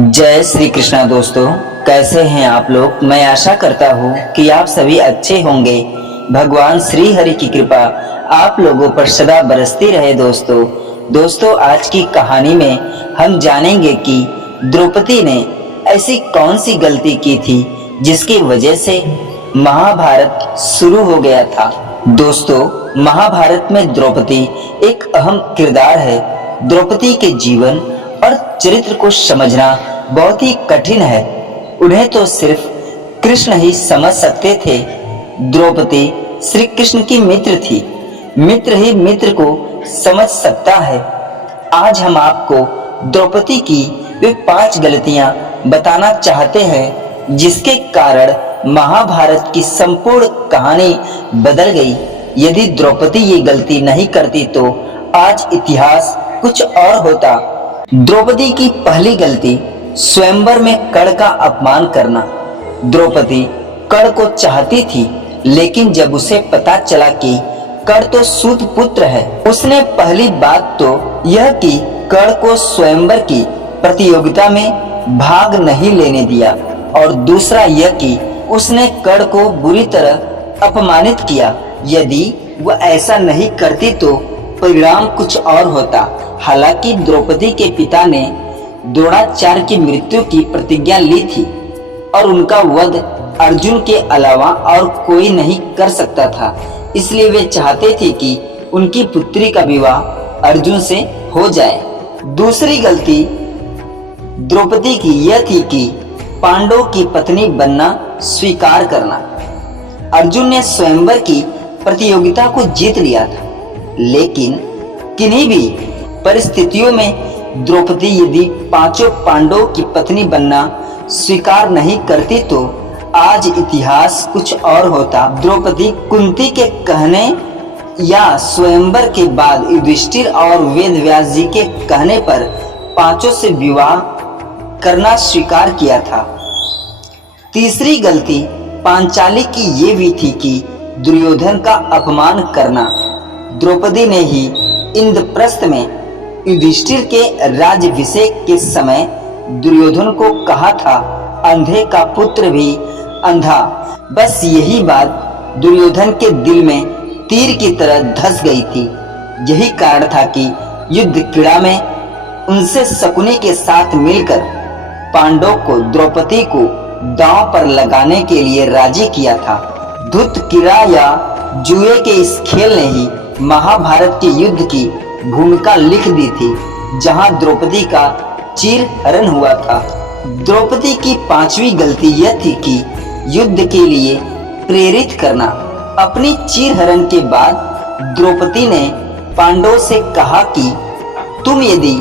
जय श्री कृष्णा दोस्तों, कैसे हैं आप लोग। मैं आशा करता हूँ कि आप सभी अच्छे होंगे। भगवान श्री हरि की कृपा आप लोगों पर सदा बरसती रहे। दोस्तों आज की कहानी में हम जानेंगे कि द्रौपदी ने ऐसी कौन सी गलती की थी जिसकी वजह से महाभारत शुरू हो गया था। दोस्तों, महाभारत में द्रौपदी एक अहम किरदार है। द्रौपदी के जीवन और चरित्र को समझना बहुत ही कठिन है। उन्हें तो सिर्फ कृष्ण ही समझ सकते थे। द्रौपदी श्री कृष्ण की मित्र थी। मित्र ही मित्र को समझ सकता है। आज हम आपको द्रौपदी की वे 5 गलतियां बताना चाहते हैं जिसके कारण महाभारत की संपूर्ण कहानी बदल गई। यदि द्रौपदी ये गलती नहीं करती तो आज इतिहास कुछ और होता। द्रौपदी की पहली गलती, स्वयंवर में कर्ण का अपमान करना। द्रौपदी कर्ण को चाहती थी, लेकिन जब उसे पता चला कि कर्ण तो सूत पुत्र है, उसने पहली बात तो यह कि कर्ण को स्वयंवर की प्रतियोगिता में भाग नहीं लेने दिया, और दूसरा यह कि उसने कर्ण को बुरी तरह अपमानित किया। यदि वह ऐसा नहीं करती तो परिणाम कुछ और होता। हालांकि द्रौपदी के पिता ने द्रोणाचार्य की मृत्यु की प्रतिज्ञा ली थी और उनका वध अर्जुन के अलावा और कोई नहीं कर सकता था, इसलिए वे चाहते थे कि उनकी पुत्री का विवाह अर्जुन से हो जाए। दूसरी गलती द्रौपदी की यह थी कि पांडवों की पत्नी बनना स्वीकार करना। अर्जुन ने स्वयंवर की प्रतियोगिता को जीत लिया था, लेकिन किन्हीं भी परिस्थितियों में द्रौपदी यदि 5 पांडवों की पत्नी बनना स्वीकार नहीं करती तो आज इतिहास कुछ और होता। द्रौपदी कुंती के कहने या स्वयंवर के बाद युधिष्ठिर और वेद व्यास जी के कहने पर 5 से विवाह करना स्वीकार किया था। तीसरी गलती पांचाली की ये भी थी कि दुर्योधन का अपमान करना। द्रौपदी ने ही इंद्रप्रस्थ में युधिष्ठिर के राज्याभिषेक के समय दुर्योधन को कहा था, अंधे का पुत्र भी अंधा। बस यही बात दुर्योधन के दिल में तीर की तरह धस गई थी। यही कारण था कि युद्ध क्रीड़ा में उनसे शकुनी के साथ मिलकर पांडवों को द्रौपदी को दांव पर लगाने के लिए राजी किया था। धूत क्रीड़ा या जुए के इस खेल ने ही महाभारत के युद्ध की भूमिका लिख दी थी, जहां द्रौपदी का चीर हरण हुआ था। द्रौपदी की 5वीं गलती यह थी कि युद्ध के लिए प्रेरित करना। अपनी चीर हरण के बाद द्रौपदी ने पांडवों से कहा कि तुम यदि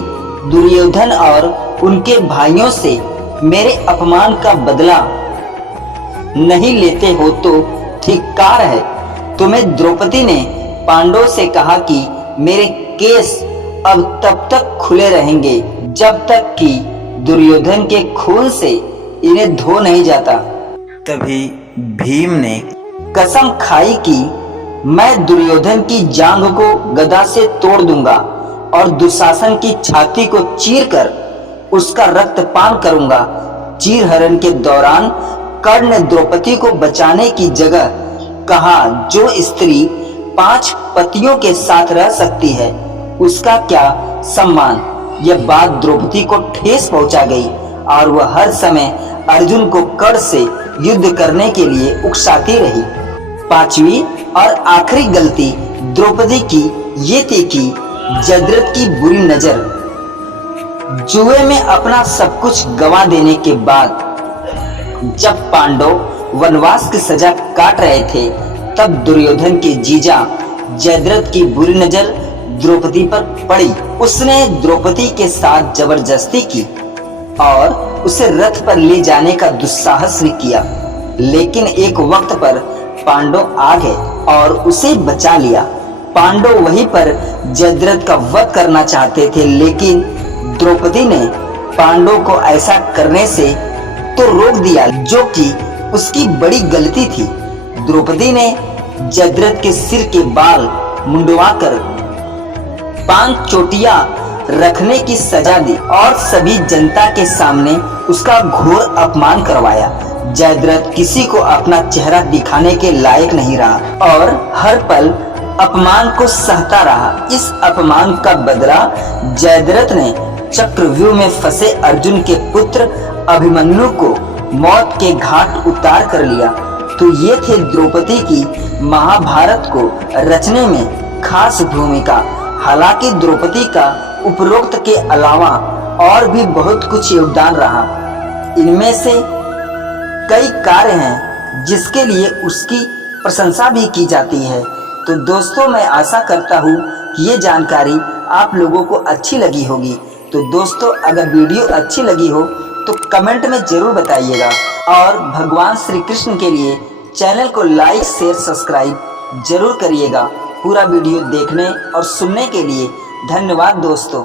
दुर्योधन और उनके भाइयों से मेरे अपमान का बदला नहीं लेते हो तो धिक्कार है। तुम्हें द्रौपदी ने पांडवों से कहा कि मेरे केस अब तब तक खुले रहेंगे जब तक कि दुर्योधन के खून से इन्हें धो नहीं जाता। तभी भीम ने कसम खाई कि मैं दुर्योधन की जांघ को गदा से तोड़ दूंगा और दुशासन की छाती को चीरकर उसका रक्तपान करूंगा। चीरहरण के दौरान कर्ण ने द्रौपदी को बचाने की जगह कहा, जो स्त्री 5 पतियों के साथ रह सकती है उसका क्या सम्मान। यह बात द्रौपदी को ठेस पहुंचा गई और वह हर समय अर्जुन को कर्ण से युद्ध करने के लिए उकसाती रही। 5वीं और आखिरी गलती द्रौपदी की ये थी कि जयद्रथ की बुरी नजर। जुए में अपना सब कुछ गंवा देने के बाद जब पांडव वनवास की सजा काट रहे थे, तब दुर्योधन के जीजा जयद्रथ की बुरी नजर द्रौपदी पर पड़ी। उसने द्रौपदी के साथ जबरदस्ती की और उसे रथ पर ले जाने का दुस्साहस भी किया, लेकिन एक वक्त पर पांडव आ गए और उसे बचा लिया। पांडव वहीं पर जयद्रथ का वध करना चाहते थे, लेकिन द्रौपदी ने पांडव को ऐसा करने से तो रोक दिया, जो कि उसकी बड़ी गलती थी। द्रौपदी ने जयद्रथ के सिर के बाल मुंडवाकर 5 चोटियां रखने की सजा दी और सभी जनता के सामने उसका घोर अपमान करवाया। जयद्रथ किसी को अपना चेहरा दिखाने के लायक नहीं रहा और हर पल अपमान को सहता रहा। इस अपमान का बदला जयद्रथ ने चक्रव्यूह में फंसे अर्जुन के पुत्र अभिमन्यु को मौत के घाट उतार कर लिया। तो ये थे द्रौपदी की महाभारत को रचने में खास भूमिका। हालांकि द्रौपदी का उपरोक्त के अलावा और भी बहुत कुछ योगदान रहा। इनमें से कई कार्य हैं जिसके लिए उसकी प्रशंसा भी की जाती है। तो दोस्तों, मैं आशा करता हूँ कि ये जानकारी आप लोगों को अच्छी लगी होगी। तो दोस्तों, अगर वीडियो अच्छी लगी हो तो कमेंट में जरूर बताइएगा और भगवान श्री कृष्ण के लिए चैनल को लाइक शेयर सब्सक्राइब जरूर करिएगा। पूरा वीडियो देखने और सुनने के लिए धन्यवाद दोस्तों।